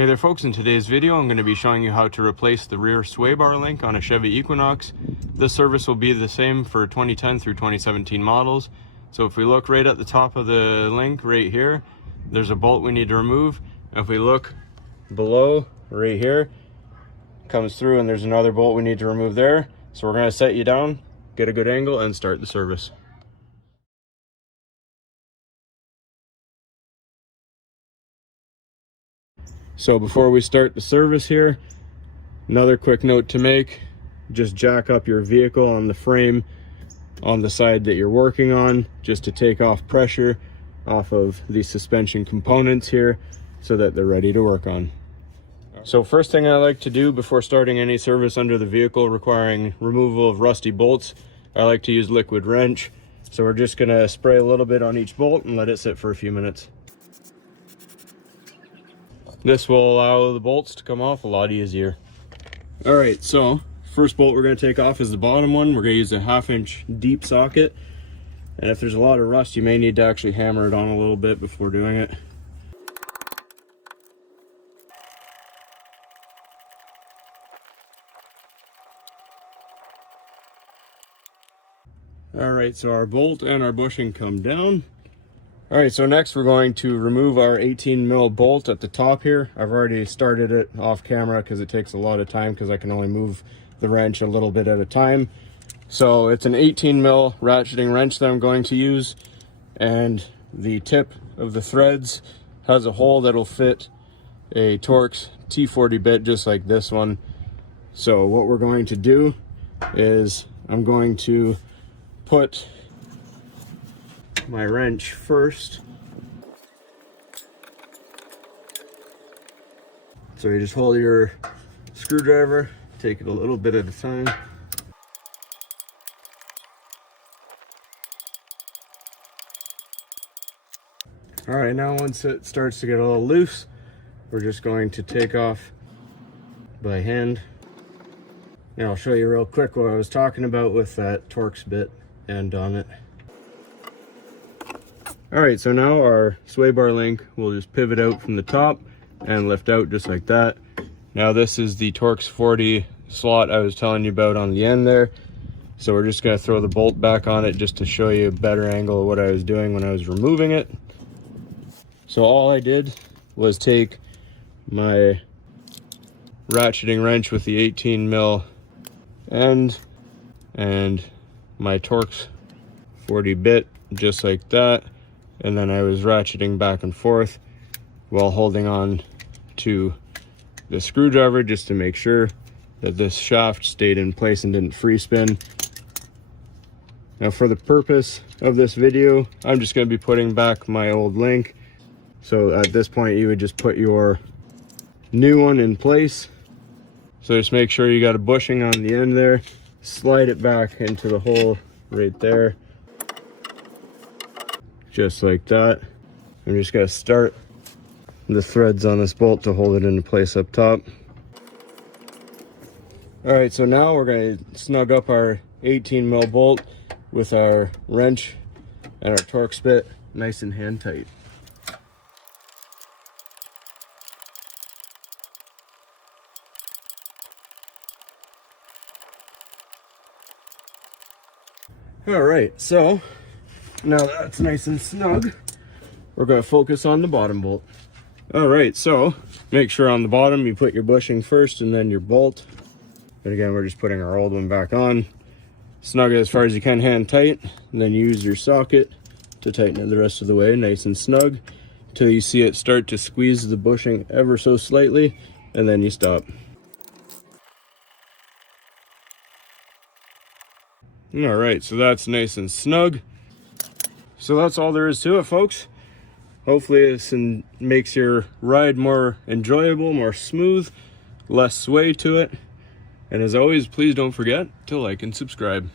Hey there folks, in today's video I'm going to be showing you how to replace the rear sway bar link on a Chevy Equinox. This service will be the same for 2010 through 2017 models. So if we look right at the top of the link right here, there's a bolt we need to remove. If we look below right here, comes through and there's another bolt we need to remove there. So we're going to set you down, get a good angle, and start the service. So before we start the service here, another quick note to make: just jack up your vehicle on the frame on the side that you're working on, just to take off pressure off of the suspension components here so that they're ready to work on. So first thing I like to do before starting any service under the vehicle requiring removal of rusty bolts, I like to use liquid wrench. So we're just gonna spray a little bit on each bolt and let it sit for a few minutes. This will allow the bolts to come off a lot easier. All right, so first bolt we're going to take off is the bottom one. We're going to use a 1/2 inch deep socket. And if there's a lot of rust, you may need to actually hammer it on a little bit before doing it. All right, so our bolt and our bushing come down. All right, so next we're going to remove our 18 mil bolt at the top here. I've already started it off camera because it takes a lot of time because I can only move the wrench a little bit at a time. So it's an 18 mil ratcheting wrench that I'm going to use, and the tip of the threads has a hole that'll fit a Torx T40 bit just like this one. So what we're going to do is I'm going to put my wrench first. So you just hold your screwdriver, take it a little bit at a time. All right, now once it starts to get a little loose, we're just going to take off by hand. And I'll show you real quick what I was talking about with that Torx bit end on it. All right, so now our sway bar link will just pivot out from the top and lift out just like that. Now this is the Torx 40 slot I was telling you about on the end there. So we're just gonna throw the bolt back on it just to show you a better angle of what I was doing when I was removing it. So all I did was take my ratcheting wrench with the 18 mil end and my Torx 40 bit just like that. And then I was ratcheting back and forth while holding on to the screwdriver just to make sure that this shaft stayed in place and didn't free spin. Now for the purpose of this video, I'm just going to be putting back my old link. So at this point you would just put your new one in place. So just make sure you got a bushing on the end there, slide it back into the hole right there. Just like that. I'm just going to start the threads on this bolt to hold it into place up top. All right, so now we're going to snug up our 18 mil bolt with our wrench and our Torx bit nice and hand tight. All right, so now that's nice and snug, we're going to focus on the bottom bolt. All right, so make sure on the bottom you put your bushing first and then your bolt. And again, we're just putting our old one back on. Snug it as far as you can, hand tight, and then use your socket to tighten it the rest of the way, nice and snug, until you see it start to squeeze the bushing ever so slightly, and then you stop. All right, so that's nice and snug. So that's all there is to it, folks. Hopefully this makes your ride more enjoyable, more smooth, less sway to it. And as always, please don't forget to like and subscribe.